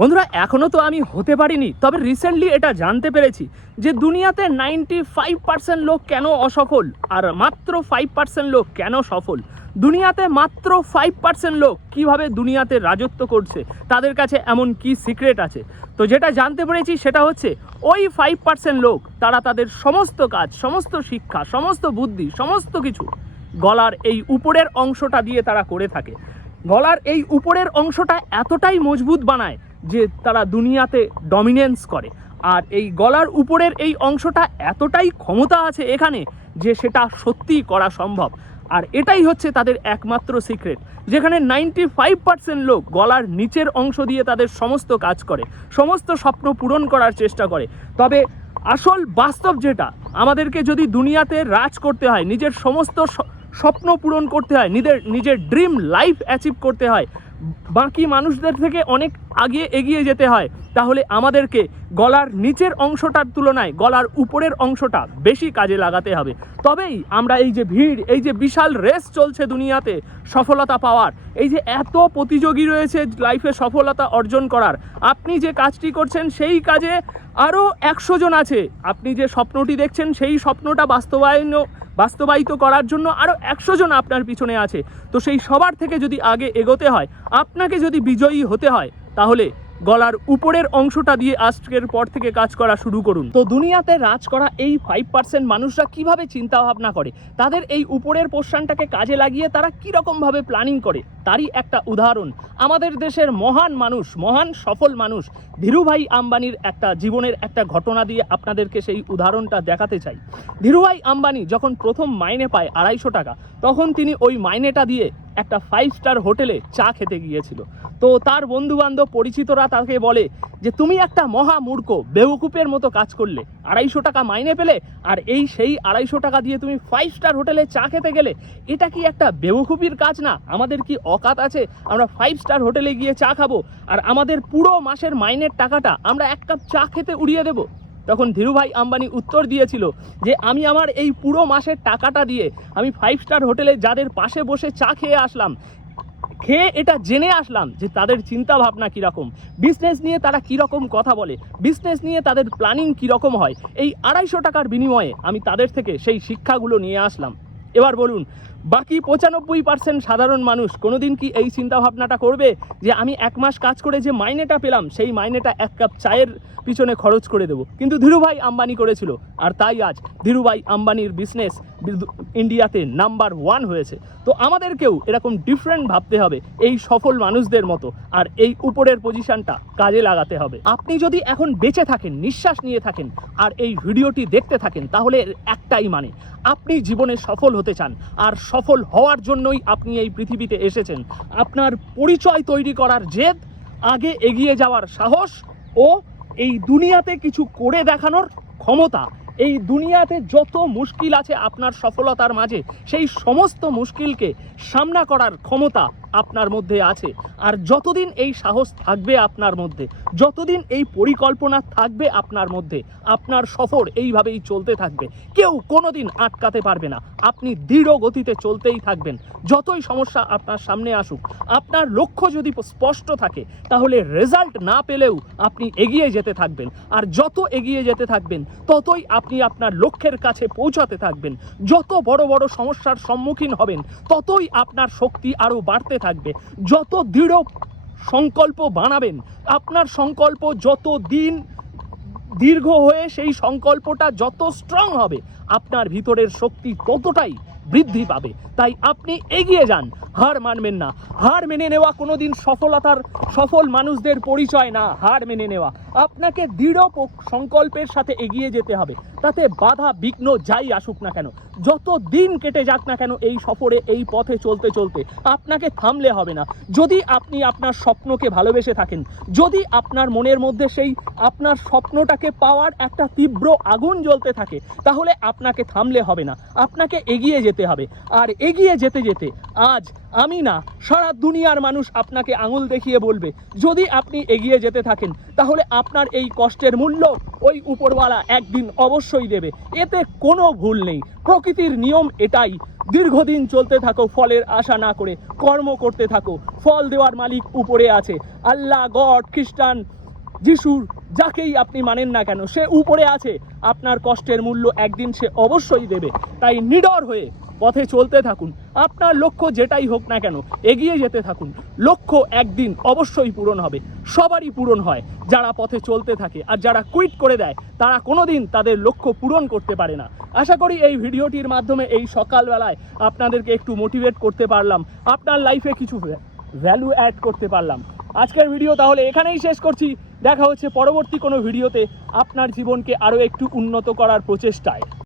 বন্ধুরা এখনও তো আমি হতে পারিনি, তবে রিসেন্টলি এটা জানতে পেরেছি যে দুনিয়াতে নাইনটি ফাইভ পার্সেন্ট লোক কেন অসফল আর মাত্র ফাইভ পার্সেন্ট লোক কেন সফল? দুনিয়াতে মাত্র ফাইভ পার্সেন্ট লোক কীভাবে দুনিয়াতে রাজত্ব করছে? তাদের কাছে এমন কি সিক্রেট আছে? তো যেটা জানতে পেরেছি সেটা হচ্ছে, ওই ফাইভ পার্সেন্ট লোক, তারা তাদের সমস্ত কাজ, সমস্ত শিক্ষা, সমস্ত বুদ্ধি, সমস্ত কিছু গলার এই উপরের অংশটা দিয়ে তারা করে থাকে। গলার এই উপরের অংশটা এতটাই মজবুত বানায় যে তারা দুনিয়াতে ডমিনেন্স করে। আর এই গলার উপরের এই অংশটা এতটাই ক্ষমতা আছে এখানে যে সেটা সত্যিই করা সম্ভব। আর এটাই হচ্ছে তাদের একমাত্র সিক্রেট যেখানে নাইনটি ফাইভ পার্সেন্ট লোক গলার নিচের অংশ দিয়ে তাদের সমস্ত কাজ করে, সমস্ত স্বপ্ন পূরণ করার চেষ্টা করে। তবে আসল বাস্তব যেটা, আমাদেরকে যদি দুনিয়াতে রাজ করতে হয়, নিজের সমস্ত স্বপ্ন পূরণ করতে হয়, নিজের নিজের ড্রিম লাইফ অ্যাচিভ করতে হয় বাকি মানুষদের থেকে অনেক আগে এগিয়ে যেতে হয়, তাহলে আমাদেরকে গলার নিচের অংশটার তুলনায় গলার উপরের অংশটা বেশি কাজে লাগাতে হবে। তবেই আমরা এই যে ভিড়, এই যে বিশাল রেস চলছে দুনিয়াতে সফলতা পাওয়ার, এই যে এত প্রতিযোগী রয়েছে লাইফে সফলতা অর্জন করার, আপনি যে কাজটি করছেন সেই কাজে আরও একশো জন আছে। আপনি যে স্বপ্নটি দেখছেন সেই স্বপ্নটা বাস্তবায়ন বাস্তবায়িত করার জন্য আরও একশো জন আপনার পিছনে আছে। তো সেই সবার থেকে যদি আগে এগোতে হয়, আপনাকে যদি বিজয়ী হতে হয়, তাহলে গলার উপরের অংশটা দিয়ে আজকের পর থেকে কাজ করা শুরু করুন। তো দুনিয়াতে রাজ করা এই ফাইভ পার্সেন্ট মানুষরা কীভাবে চিন্তা ভাবনা করে? তাদের এই উপরের পোর্শনটাকে কাজে লাগিয়ে তারা কীরকমভাবে প্ল্যানিং করে? তারই একটা উদাহরণ। আমাদের দেশের মহান মানুষ, মহান সফল মানুষ ধীরুভাই আম্বানির একটা জীবনের একটা ঘটনা দিয়ে আপনাদেরকে সেই উদাহরণটা দেখাতে চাই। ধীরুভাই আম্বানি যখন প্রথম মাইনে পায় আড়াইশো টাকা, তখন তিনি ওই মাইনেটা দিয়ে একটা ফাইভ স্টার হোটেলে চা খেতে গিয়েছিল। তো তার বন্ধু বান্ধব পরিচিতরা তাকে বলে যে, তুমি একটা মহা মূর্খ, বেউকুপের মতো কাজ করলে। আড়াইশো টাকা মাইনে পেলে আর এই সেই আড়াইশো টাকা দিয়ে তুমি ফাইভ স্টার হোটেলে চা খেতে গেলে, এটা কি একটা বেউকুপির কাজ না? আমাদের কি অকাত আছে, আমরা ফাইভ স্টার হোটেলে গিয়ে চা খাব, আর আমাদের পুরো মাসের মাইনের টাকাটা আমরা এক কাপ চা খেতে উড়িয়ে দেবো। তখন ধীরুভাই আম্বানি উত্তর দিয়েছিল যে, আমি আমার এই পুরো মাসের টাকাটা দিয়ে আমি ফাইভ স্টার হোটেলে যাদের পাশে বসে চা খেয়ে আসলাম, খেয়ে এটা জেনে আসলাম যে তাদের চিন্তা ভাবনা কীরকম বিজনেস নিয়ে তারা কীরকম কথা বলে বিজনেস নিয়ে তাদের প্ল্যানিং কীরকম হয়, এই আড়াইশো টাকার বিনিময়ে আমি তাদের থেকে সেই শিক্ষাগুলো নিয়ে আসলাম। এবার বলুন বাকি পঁচানব্বই পার্সেন্ট সাধারণ মানুষ কোনোদিন কি এই চিন্তা ভাবনাটা করবে যে আমি এক মাস কাজ করে যে মাইনেটা পেলাম, সেই মাইনেটা এক কাপ চায়ের পিছনে খরচ করে দেবো। কিন্তু ধীরুভাই আম্বানি করেছিল, আর তাই আজ ধীরুভাই আম্বানির বিজনেস ইন্ডিয়াতে নাম্বার ওয়ান হয়েছে। তো আমাদেরকেও এরকম ডিফারেন্ট ভাবতে হবে এই সফল মানুষদের মতো, আর এই উপরের পজিশনটা কাজে লাগাতে হবে। আপনি যদি এখন বেঁচে থাকেন, নিঃশ্বাস নিয়ে থাকেন, আর এই ভিডিওটি দেখতে থাকেন, তাহলে একটাই মানে আপনি জীবনে সফল হতে চান, আর সফল হওয়ার জন্যই আপনি এই পৃথিবীতে এসেছেন। আপনার পরিচয় তৈরি করার জেদ, আগে এগিয়ে যাওয়ার সাহস ও এই দুনিয়াতে কিছু করে দেখানোর ক্ষমতা। এই দুনিয়াতে যত মুশকিল আছে আপনার সফলতার মাঝে, সেই সমস্ত মুশকিলকে সামনা করার ক্ষমতা আপনার মধ্যে আছে। আর যতদিন এই সাহস থাকবে আপনার মধ্যে, যতদিন এই পরিকল্পনা থাকবে আপনার মধ্যে, আপনার সফর এইভাবেই চলতে থাকবে। কেউ কোনোদিন আটকাতে পারবে না। আপনি দৃঢ় গতিতে চলতেই থাকবেন। যতই সমস্যা আপনার সামনে আসুক, আপনার লক্ষ্য যদি স্পষ্ট থাকে, তাহলে রেজাল্ট না পেলেও আপনি এগিয়ে যেতে থাকবেন। আর যত এগিয়ে যেতে থাকবেন, ততই আপনি আপনার লক্ষ্যের কাছে পৌঁছাতে থাকবেন। যত বড় বড় সমস্যার সম্মুখীন হবেন, ততই আপনার শক্তি আরও বাড়তে থাকবে। যত দৃঢ় সংকল্প বানাবেন, আপনার সংকল্প যত দিন দীর্ঘ হয়ে সেই সংকল্পটা যত স্ট্রং হবে, আপনার ভিতরের শক্তি ততটাই বৃদ্ধি পাবে। তাই আপনি এগিয়ে যান। হার মানবেন না। হার মেনে নেওয়া কোনোদিন সফলতার, সফল মানুষদের পরিচয় না। হার মেনে নেওয়া। আপনাকে দৃঢ় সংকল্পের সাথে এগিয়ে যেতে হবে। তাতে বাধা বিঘ্ন যাই আসুক না কেন। যত দিন কেটে যাক না কেন এই সফরে, এই পথে চলতে চলতে আপনাকে থামলে হবে না। যদি আপনি আপনার স্বপ্নকে ভালোবেসে থাকেন, যদি আপনার মনের মধ্যে সেই আপনার স্বপ্নটাকে পাওয়ার একটা তীব্র আগুন জ্বলতে থাকে, তাহলে আপনাকে থামলে হবে না। আপনাকে এগিয়ে যেতে যেতে হবে। আর এগিয়ে যেতে যেতে আজ আমি না, সারা দুনিয়ার মানুষ আপনাকে আঙুল দেখিয়ে বলবে, যদি আপনি এগিয়ে যেতে থাকেন, তাহলে আপনার এই কষ্টের মূল্য ওই উপরওয়ালা একদিন অবশ্যই দেবে। এতে কোনো ভুল নেই। প্রকৃতির নিয়ম এটাই। দীর্ঘদিন চলতে থাকো, ফলের আশা না করে কর্ম করতে থাকো। ফল দেওয়ার মালিক উপরে আছে। আল্লাহ গড, খ্রিস্টান, যিশুর যাকেই আপনি মানেন না কেন, সে উপরে আছে, আপনার কষ্টের মূল্য একদিন সে অবশ্যই দেবে। তাই নিডর হয়ে পথে চলতে থাকুন। আপনার লক্ষ্য যেটাই হোক না কেন, এগিয়ে যেতে থাকুন। লক্ষ্য একদিন অবশ্যই পূরণ হবে। সবারই পূরণ হয়। যারা পথে চলতে থাকে আর যারা কুইট করে দেয়, তারা কোনো দিন তাদের লক্ষ্য পূরণ করতে পারে না। আশা করি এই ভিডিওটির মাধ্যমে এই সকালবেলায় আপনাদেরকে একটু মোটিভেট করতে পারলাম। আপনার লাইফে কিছু ভ্যালু অ্যাড করতে পারলাম। আজকের ভিডিও তাহলে এখানেই শেষ করছি। দেখা হচ্ছে পরবর্তী কোনো ভিডিওতে। আপনার জীবনকে আরও একটু উন্নত করার প্রচেষ্টায়।